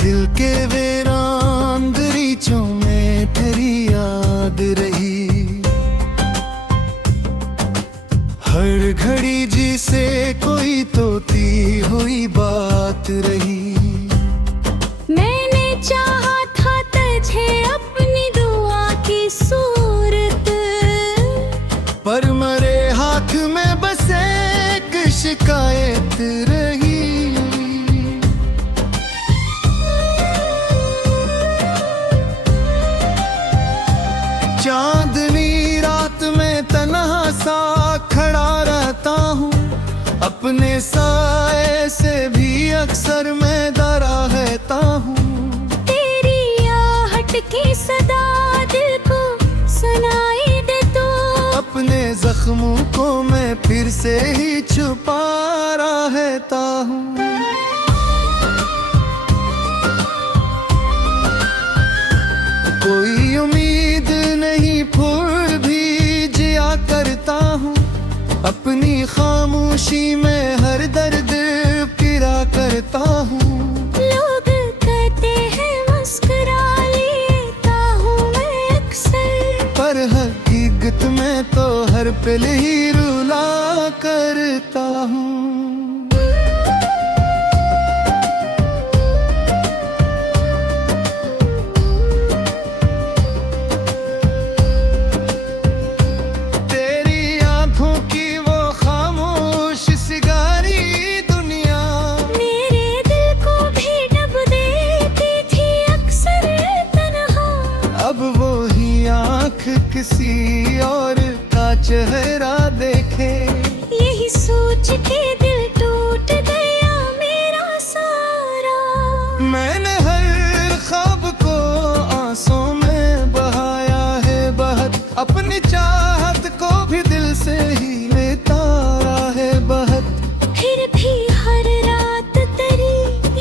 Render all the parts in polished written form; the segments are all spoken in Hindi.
दिल के वीरान दरीचों में तेरी याद रही, हर घड़ी जिसे कोई तोती हुई बात रही। मैंने चाहा था तुझे अपनी दुआ की सूरत, पर मरे हाथ में बस एक शिकायत रही। चांदनी रात में तन्हा सा खड़ा रहता हूँ, अपने साए से भी अक्सर मैं डरा रहता हूँ। तेरी आहट की सदा दिल को सुनाई दे तो, अपने जख्मों को मैं फिर से ही छुपा रहता हूँ। कोई उम्मीद नहीं फिर भी जिया करता हूँ, अपनी खामोशी में हर दर्द गिरा करता हूँ। लोग कहते हैं मुस्कुरा लेता हूँ मैं अक्सर, पर हकीकत में तो हर पल ही रुला करता हूँ। किसी और का चेहरा देखे, यही सोच के दिल टूट गया मेरा सारा। मैंने हर ख्वाब को आंसुओं में बहाया है बहत, अपनी चाहत को भी दिल से ही लेता है बहत। फिर भी हर रात तेरी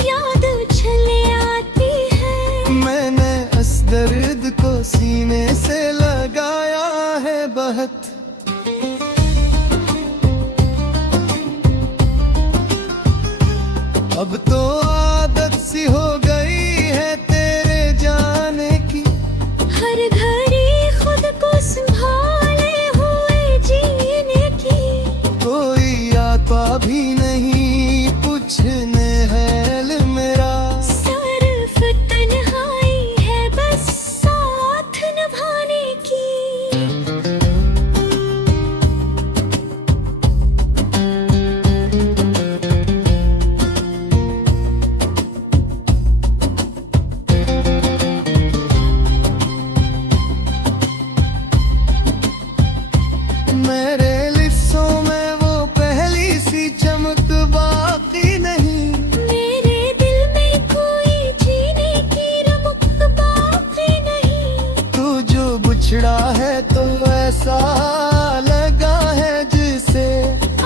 याद उछले आती है, मैंने इस दर्द को सीने से लगाया है बहत। अब तो आदत सी हो गई है तेरे जाने की, हर घड़ी खुद को संभाले हुए जीने की। कोई आता भी नहीं पूछने हाल मेरा, सिर्फ तन्हाई है बस साथ निभाने की। मेरे लिप्सों में वो पहली सी चमक बाकी नहीं, मेरे दिल में कोई जीने की रमक बाकी नहीं। तू जो बिछड़ा है तो ऐसा लगा है जिसे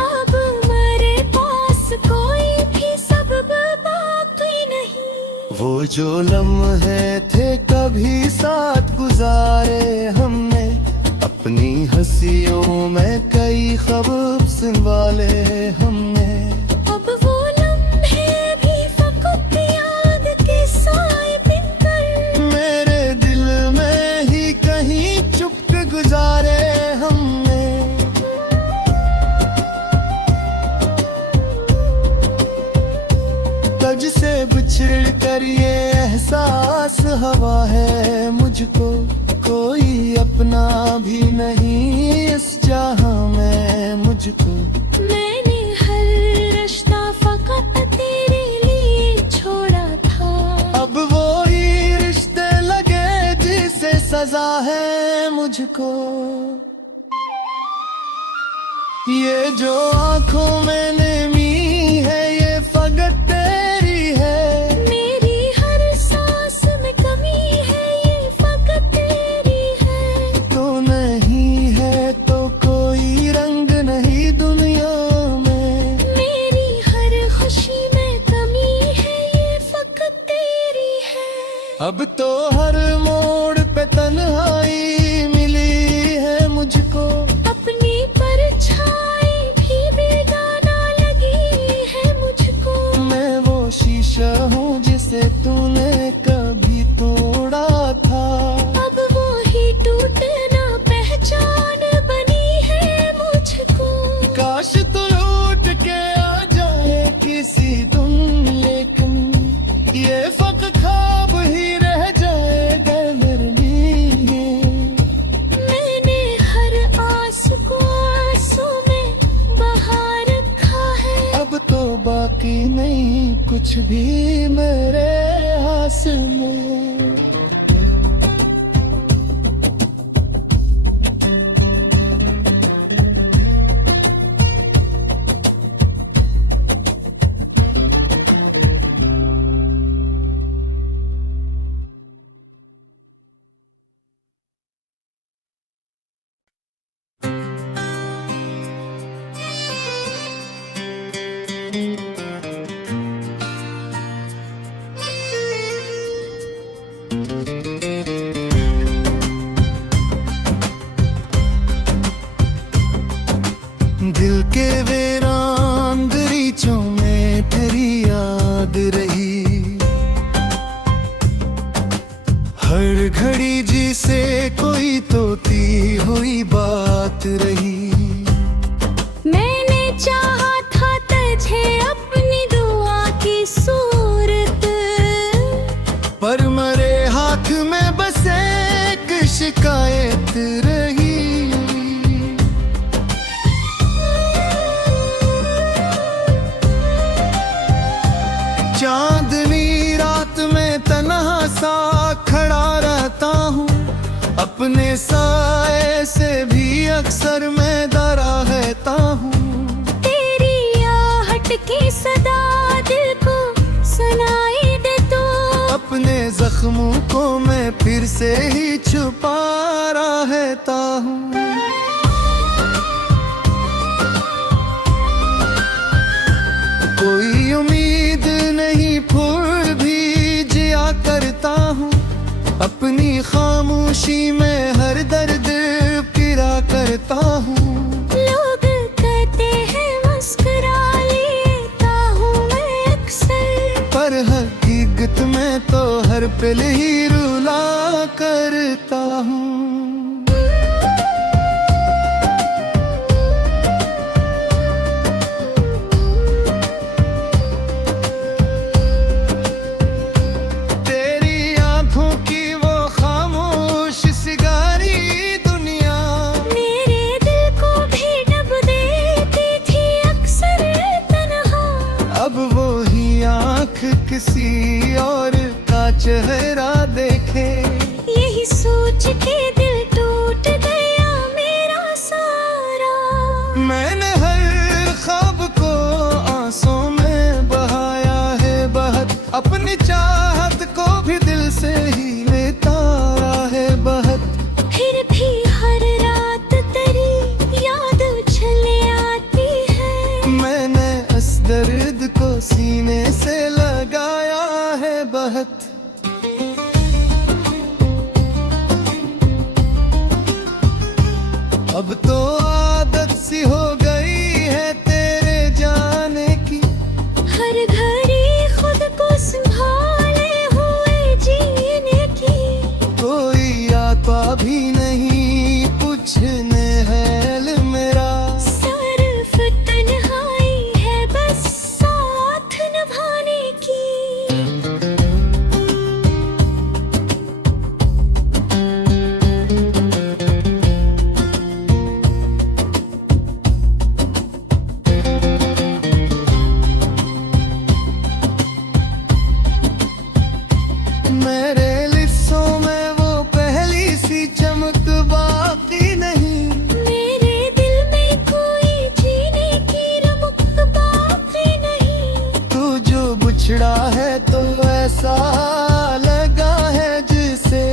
अब मेरे पास कोई भी सबब बाकी नहीं। वो जो लम्हे थे कभी साथ गुजारे हमने, अपनी हंसियों में कई ख्वाब संभाले हमने। अब वो लम्हे भी फकत याद के साए बिनकर, मेरे दिल में ही कहीं चुप के गुजारे हमने। तुझसे बिछड़ कर ये एहसास हवा है मुझको, कोई अपना भी नहीं इस जहां में मुझको। मैंने हर रिश्ता फकत तेरे लिए छोड़ा था, अब वो ही रिश्ते लगे जिसे सजा है मुझको। ये जो आंखों में नमी है ये फकत तेरी है, मेरी हर सांस में कमी है ये फकत तेरी है। तो नहीं है तो कोई रंग नहीं दुनिया में, मेरी हर खुशी में कमी है ये फकत तेरी है। अब तो हर मोड़ जिसे तूने कभी तोड़ा था। अब वो ही टूटना पहचान बनी है मुझको। काश तू लौट के आ जाए किसी दिन, लेकिन ये फक ख्वाब ही रह जाएगा मेरे लिए। मैंने हर आस को आंसू में बहा रखा है। अब तो बाकी नहीं कुछ भी मेरे हाथ में। दिल के वीरान दरीचों में तेरी याद रही। हर घड़ी जिसे कोई तोती हुई बात रही। मैंने चाहा था तुझे अपनी दुआ की सूरत, पर मरे हाथ में बस एक शिकायत रही। चांदनी रात में तन्हा सा खड़ा रहता हूँ। अपने साए से भी अक्सर मैं डरा रहता हूँ। तेरी आहट की सदा दिल को सुनाई दे तो। अपने जख्मों को मैं फिर से ही छुपा रहता हूँ। कोई उम्मीद नहीं फिर भी जिया करता हूँ। अपनी खामोशी में हर दर्द पिरा करता हूँ। लोग कहते हैं मुस्कुरा लेता हूँ मैं अक्सर, पर हकीकत में तो हर पल ही रुला करता हूँ। किसी और का चेहरा देखे, यही सोच के दिल टूट गया मेरा सारा। मैंने हर ख्वाब को आंसू में बहाया है बहत। अपनी चाहत को भी दिल से ही लेता है बहत। फिर भी हर रात तेरी याद उछले आती है। मैंने इस दर्द को सीने से लगाया है बहत। अब तो आदत सी हो गई है तेरे जाने की। हर घड़ी खुद को संभाले हुए जीने की। कोई आता भी नहीं पूछने हाल मेरा। सिर्फ तन्हाई है बस साथ निभाने की। मेरे लिप्सों में वो पहली सी चमक बाकी नहीं। मेरे दिल में कोई जीने की रमक बाकी नहीं। तू जो बिछड़ा है तो ऐसा लगा है जिसे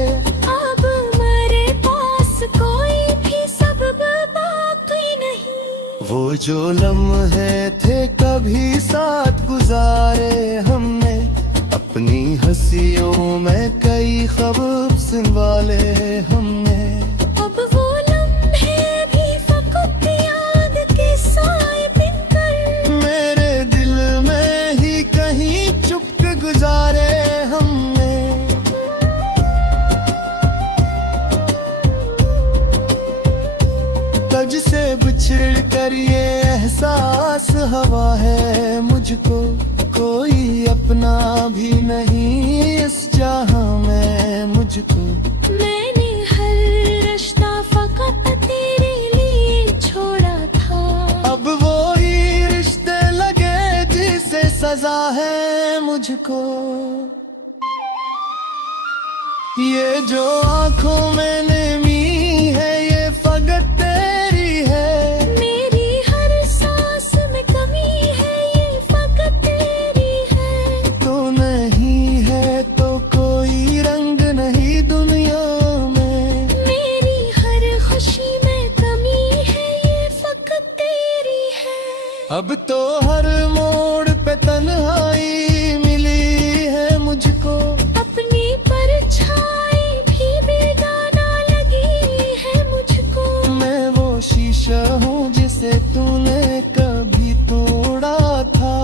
अब मेरे पास कोई भी सबब बाकी नहीं। वो जो लम्हे थे कभी साथ गुजारे हमने। अपनी हंसियों में कई ख्वाब संभाले हमने। अब वो लम्हे भी फकत याद के साए बिनकर मेरे दिल में ही कहीं चुप गुजारे हवा है मुझको, कोई अपना भी नहीं इस जहां में मुझको। मैंने हर रिश्ता फकत तेरे लिए छोड़ा था, अब वो ही रिश्ते लगे जिसे सजा है मुझको। ये जो आंखों में नमी है ये फकत तेरी है, मेरी हर सांस में कमी है ये फकत तेरी है। तो नहीं है तो कोई रंग नहीं दुनिया में, मेरी हर खुशी में कमी है ये फकत तेरी है। अब तो हर मोड़ पे तन्हाई मिली है मुझको, अपनी परछाई भी बेगाना लगी है मुझको। मैं वो शीशा हूँ जिसे तूने कभी तोड़ा था,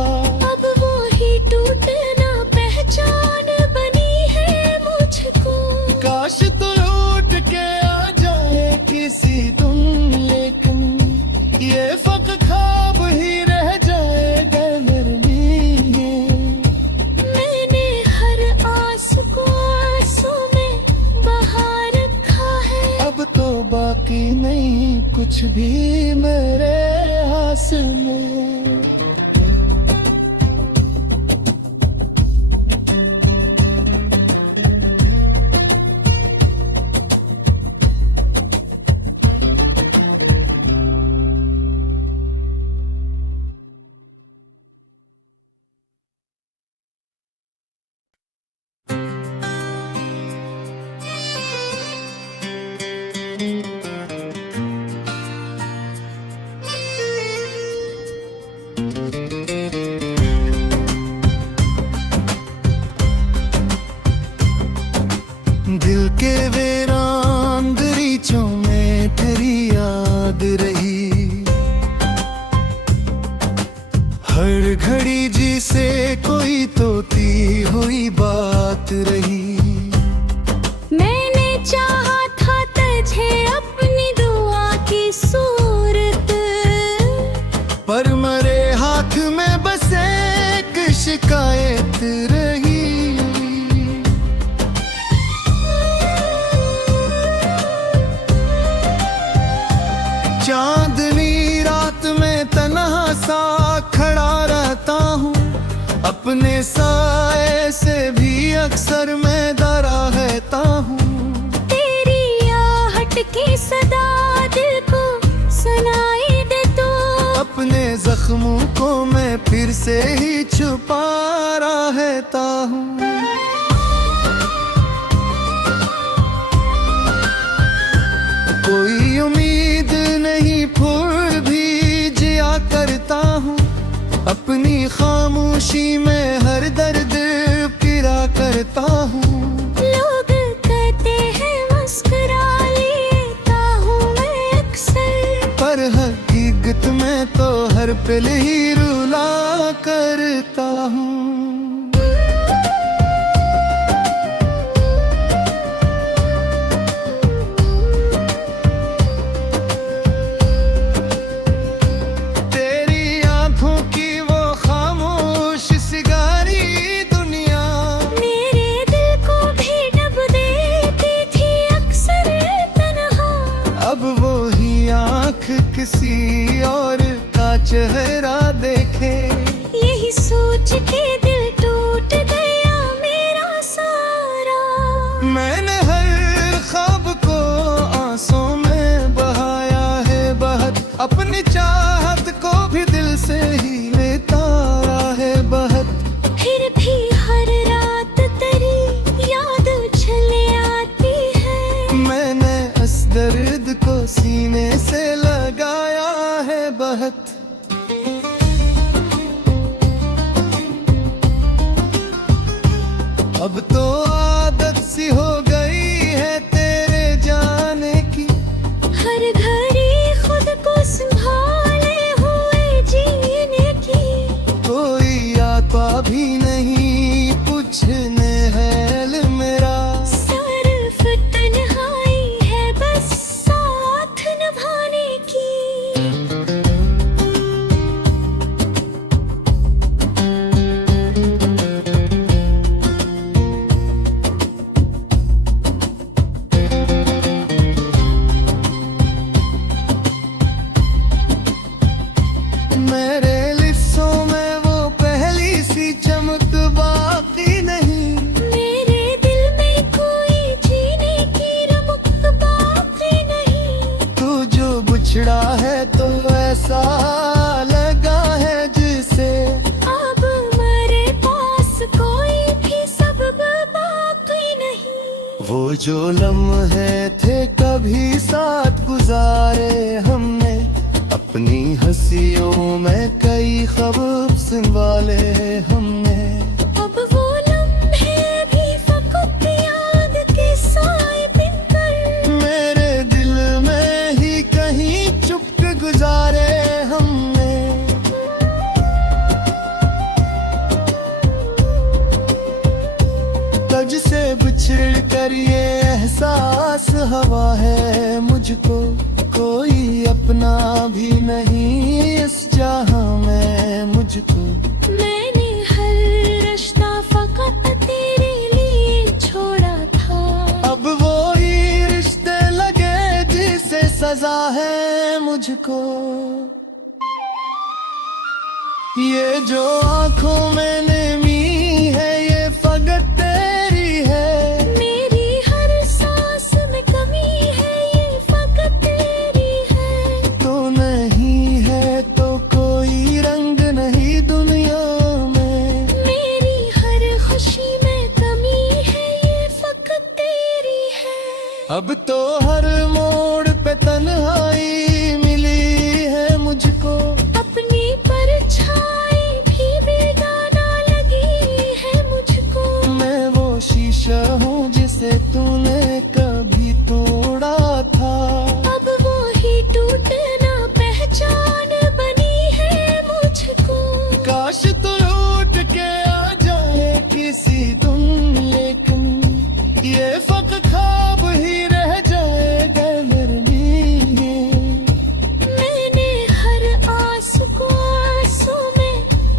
अब वो ही टूटना पहचान बनी है मुझको। काश तू लौट के आ जाए किसी दिन, लेकिन ये फकत ख्वाब ही रह जाएगा मेरे लिए। मैंने हर आस को आंसू में बहा रखा है, अब तो बाकी नहीं कुछ भी मेरे हाथ में। दिल के वीरान दरीचों में तेरी याद रही, हर घड़ी जिसे कोई तोती हुई बात रही। मैंने चाहा था तुझे अपनी दुआ की सूरत, पर मरे हाथ में बस एक शिकायत रही। चांदनी रात में तन्हा सा खड़ा रहता हूँ, अपने साए से भी अक्सर मैं डरा रहता हूँ। तेरी आहट की सदा दिल को सुनाई दे तो, अपने जख्मों को मैं फिर से ही छुपा रहता हूँ। कोई उम्मीद नहीं फिर भी जिया करता हूँ, अपनी खामोशी में हर दर्द पिरा करता हूँ। लोग कहते हैं मुस्कुरा लेता हूँ मैं अक्सर, पर हकीकत में तो हर पल ही रुला करता हूँ। तेरी आंखों की वो खामोश सिगारी दुनिया, मेरे दिल को भी डब देती थी अक्सर तन्हा। अब वो ही आँख किसी और का चेहरा देखे, यही सोच के दिल टूट गया मेरा सारा। मैंने हर ख्वाब को आंसों में बहाया है बहुत, अपनी चाहत को भी दिल से ही लेता है बहुत। फिर भी हर रात तेरी याद चले आती है, मैंने इस दर्द को सीने से लगाया है बहुत। अब तो आदत सी हो गई है तेरे जाने की, हर घड़ी खुद को संभाले हुए जीने की। कोई आता भी नहीं पूछने हाल मेरा, सिर्फ तन्हाई है बस साथ निभाने की। जो लम्हे थे कभी साथ गुजारे हमने, अपनी हंसियों में कई ख्वाब संभाले हमने। अब वो लम्हे भी फकत याद के साए बिनकर मेरे दिल में ही कहीं चुप गुजारे हमने। तुझसे बिछड़ कर ये एहसास हवा है मुझको, कोई अपना भी नहीं इस जहां में मुझको। मैंने हर रिश्ता फकत तेरे लिए छोड़ा था, अब वो ही रिश्ते लगे जिसे सजा है मुझको। ये जो आंखों में नमी है ये फकत तेरी है, मेरी हर सांस में कमी है ये फकत तेरी है। तो नहीं है तो कोई रंग नहीं दुनिया में, मेरी हर खुशी में कमी है ये फकत तेरी है। अब तो हर मोड़ पे तन्हाई मिली है मुझको, अपनी परछाई भी बेगाना लगी है मुझको। मैं वो शीशा हूँ जिसे तूने कभी तोड़ा था, अब वो ही टूटना पहचान बनी है मुझको। काश तो लौट के आ जाए किसी दिन, लेकिन ये फकत ख्वाब ही रह जाएगा मेरे लिए। मैंने हर आस को आंसू में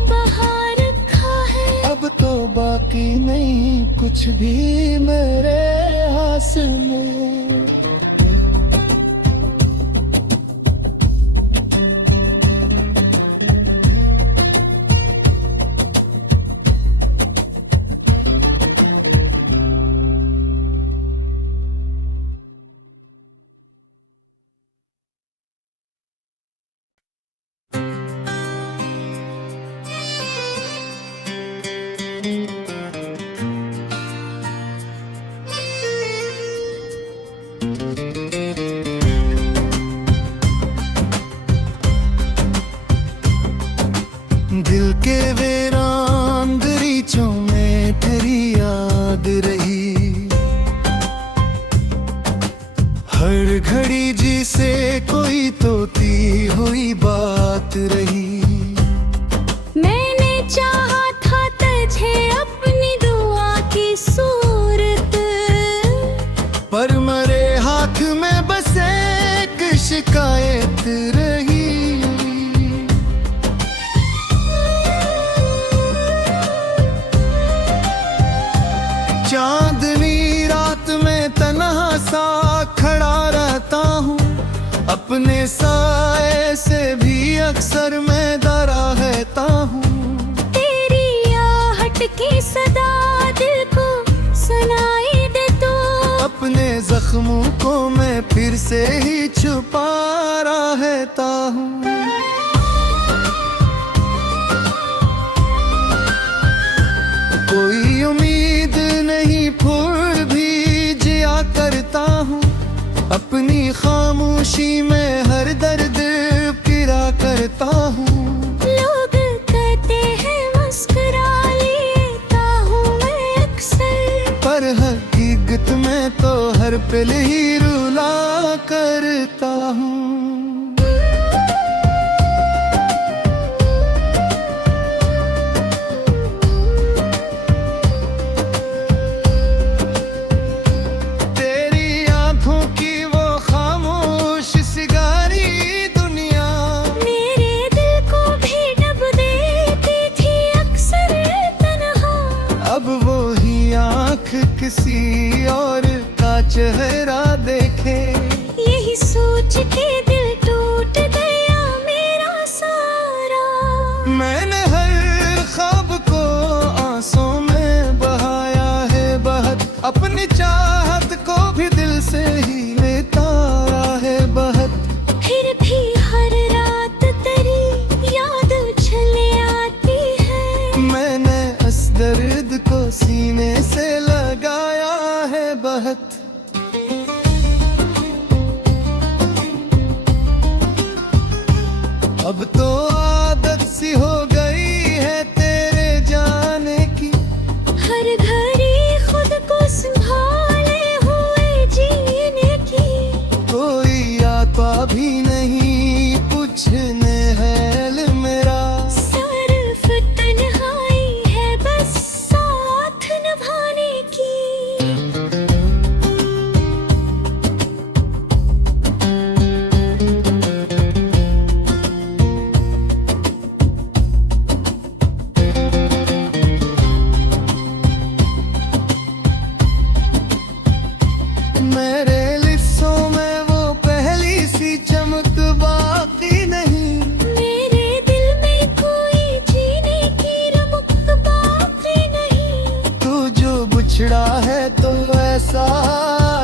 बहा रखा है, अब तो बाकी नहीं कुछ भी मेरे हाथ में। दिल के वीरान दरीचों में तेरी याद रही, हर घड़ी जी से कोई तोती हुई बात रही। मैंने चाहा था तुझे अपनी दुआ की सूरत, पर मरे हाथ में बस एक शिकायत रही। चांदनी रात में तन्हा सा खड़ा रहता हूँ, अपने साए से भी अक्सर मैं डरा रहता हूँ। तेरी आहट की सदा दिल को सुनाई दे तो, अपने जख्मों को मैं फिर से ही छुपा रहता हूँ। कोई उम्मीद नहीं फिर भी जिया करता हूँ, अपनी खामोशी में हर दर्द गिरा करता हूँ। लोग कहते हैं मुस्कुरा लेता हूँ मैं अक्सर, पर हकीकत में तो हर पल ही रुला करता हूँ। तेरी आंखों की वो खामोश सिगारी दुनिया, मेरे दिल को भी डब देती थी अक्सर तन्हा। अब वो ही आँख किसी और का चेहरा देखे, यही सोच के दिल टूट गया मेरा सारा। मैंने हर ख्वाब को आंसुओं में बहाया है बहुत, अपनी चाहत को भी दिल से ही लेता है बहुत। फिर भी हर रात तेरी याद चले आती है, मैंने इस दर्द को सीने से लगाया है बहुत। बिछड़ा है तो ऐसा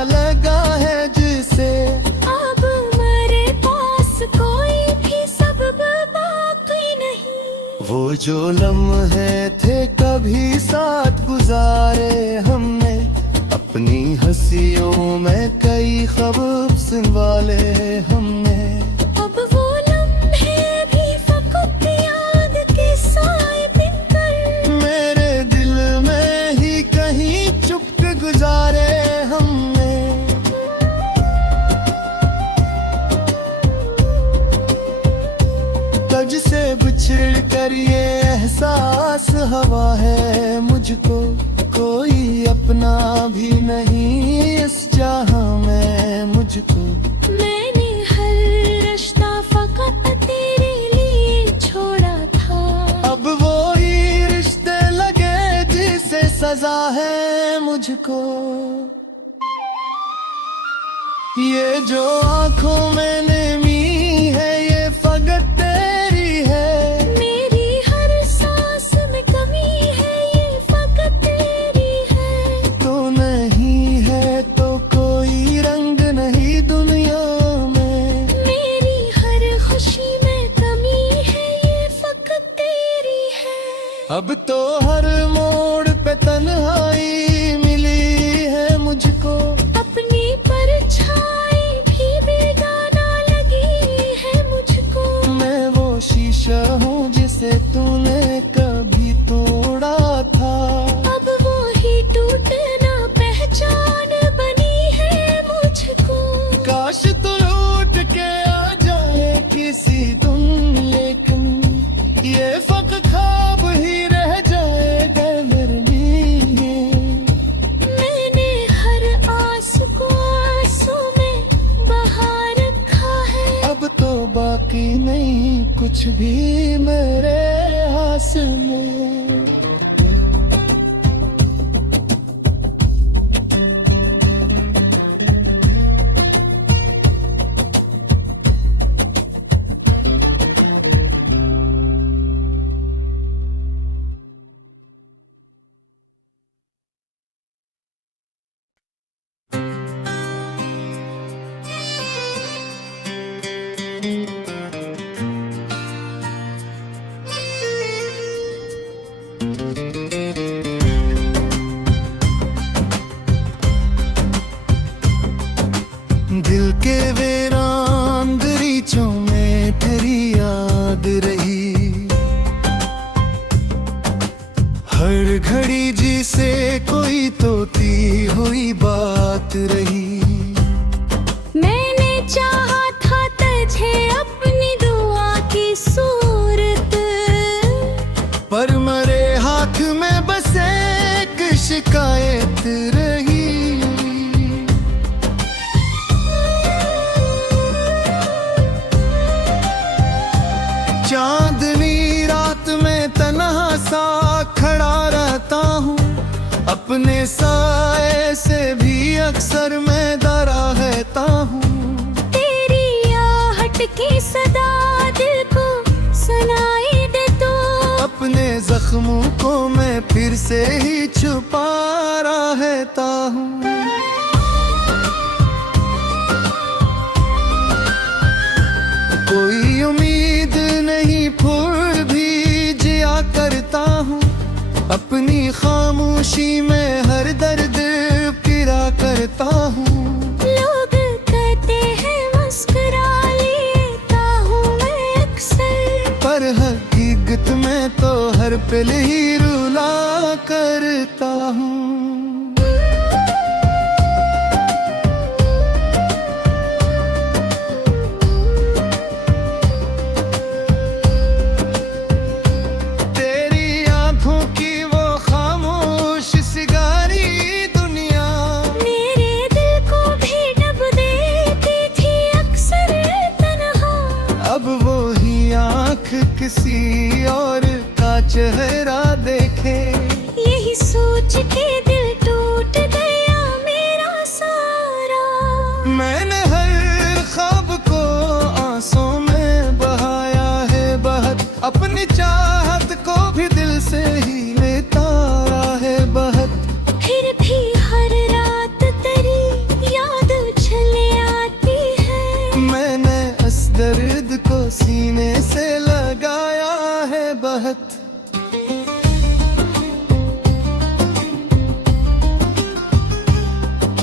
लगा है जिसे अब मेरे पास कोई भी सबब बाकी नहीं। वो जो लम्हे थे कभी साथ गुजारे हमने, अपनी हंसियों में कई ख्वाब संभाले हमने। अब वो लम्हे भी फकत याद के साए बिनकर मेरे दिल में ही कहीं चुप के गुजारे हमने। तुझ से बिछड़ कर ये एहसास हवा है मुझको, कोई अपना भी नहीं इस जहां में मुझको। मैंने हर रिश्ता फकत तेरे लिए छोड़ा था, अब वो ही रिश्ते लगे जिसे सजा है मुझको। ये जो आंखों में नमी है ये फकत तेरी है, मेरी हर सांस में कमी है ये फकत तेरी है। तो नहीं है तो कोई रंग नहीं दुनिया में, मेरी हर खुशी में कमी है ये फकत तेरी है। अब तो हर मोड़ पे तन्हाई मिली है मुझको, अपनी परछाई भी बेगाना लगी है मुझको। मैं वो शीशा हूँ जिसे तूने कभी तोड़ा था, अब वो ही टूटना पहचान बनी है मुझको। काश तू लौट के आ जाए किसी दिन, लेकिन ये फकत ख्वाब ही रह जाएगा मेरे लिए। मैंने हर आस को आंसू में बहा रखा है, अब तो बाकी नहीं कुछ भी मेरे हाथ में। दिल के वीरान दरीचों में तेरी याद रही, हर घड़ी जिसे कोई तोती हुई बात रही। मैंने चाहा था तुझे अपनी दुआ की सूरत, पर मरे हाथ में बस एक शिकायत रही। चांदनी रात में तन्हा सा खड़ा रहता हूँ, अपने साए से भी अक्सर मैं डरा रहता हूँ। तेरी आहट की सदा दिल को सुनाई दे तो, अपने जख्मों को मैं फिर से ही छुपा रहता हूँ। कोई उम्मीद नहीं फिर भी जिया करता हूँ, अपनी खामोशी में हर दर्द पिरा करता हूँ। लोग कहते हैं मुस्कुरा लेता हूँ मैं अक्सर, पर हकीकत में तो हर पल ही रुला करता हूँ। तेरी आंखों की वो खामोश सिगारी दुनिया, मेरे दिल को भी डब देती थी अक्सर तन्हा। अब वो ही आंख किसी और का चेहरा देखे।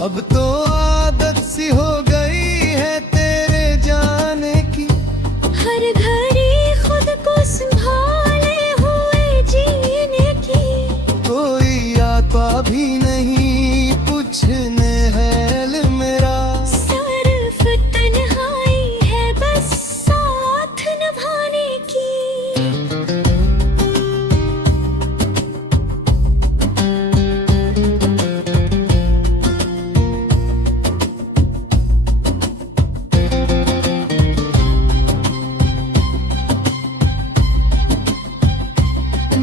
अब तो आदत सी हो गई है तेरे जाने की, हर घड़ी खुद को संभाले हुए जीने की। कोई आता भी नहीं पूछने हाल मेरा, सिर्फ तन्हाई है बस साथ निभाने की।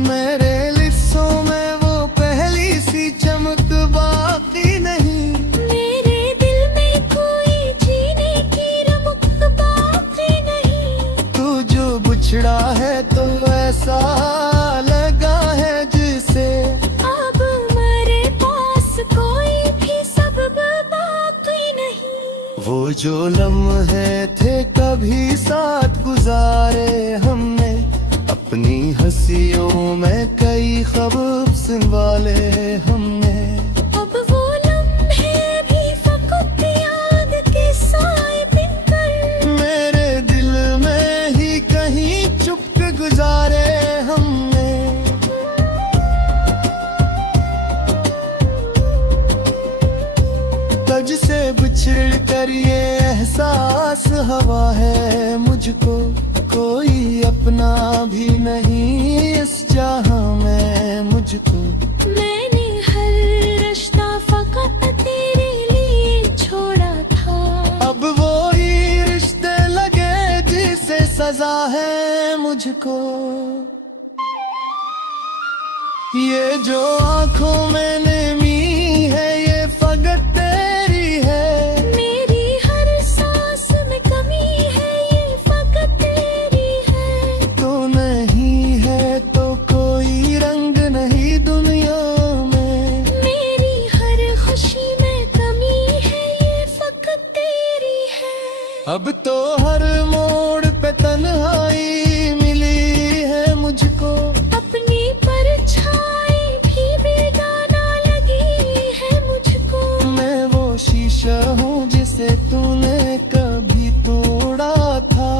मेरे लिस्सों में वो पहली सी चमक बाकी नहीं, मेरे दिल में कोई जीने की रमक बाकी नहीं। तू जो बिछड़ा है तो ऐसा लगा है जिसे अब मेरे पास कोई भी सबब बाकी नहीं। वो जो लम्हे थे कभी साथ गुजारे हमने, अपनी हंसियों में कई ख्वाब संभाले हमने। अब वो लम्हे भी फकत याद के साए बिनकर, मेरे दिल में ही कहीं चुप गुजारे हमने। तुझसे बिछड़ कर ये एहसास हवा है मुझको, कोई अपना भी नहीं इस जहां में मुझको। मैंने हर रिश्ता फकत तेरे लिए छोड़ा था, अब वो ही रिश्ते लगे जिसे सजा है मुझको। ये जो आंखों में नमी है ये फकत तेरी है, मेरी हर सांस में कमी है ये फकत तेरी है। तो नहीं है तो कोई रंग नहीं दुनिया में, मेरी हर खुशी में कमी है ये फकत तेरी है। अब तो हर मोड़ पे तन्हाई मिली है मुझको, अपनी परछाई भी बेगाना लगी है मुझको। मैं वो शीशा हूँ जिसे तूने कभी तोड़ा था,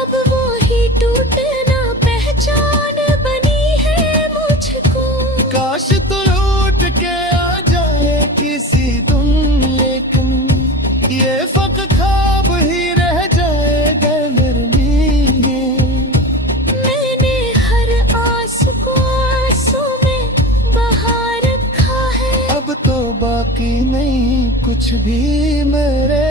अब वो ही टूटना पहचान बनी है मुझको। काश तू लौट के आ जाए किसी दिन, लेकिन ये फकत ख्वाब ही रह जाएगा मेरे लिए। मैंने हर आस को आंसू में बहा रखा है, अब तो बाकी नहीं कुछ भी मेरे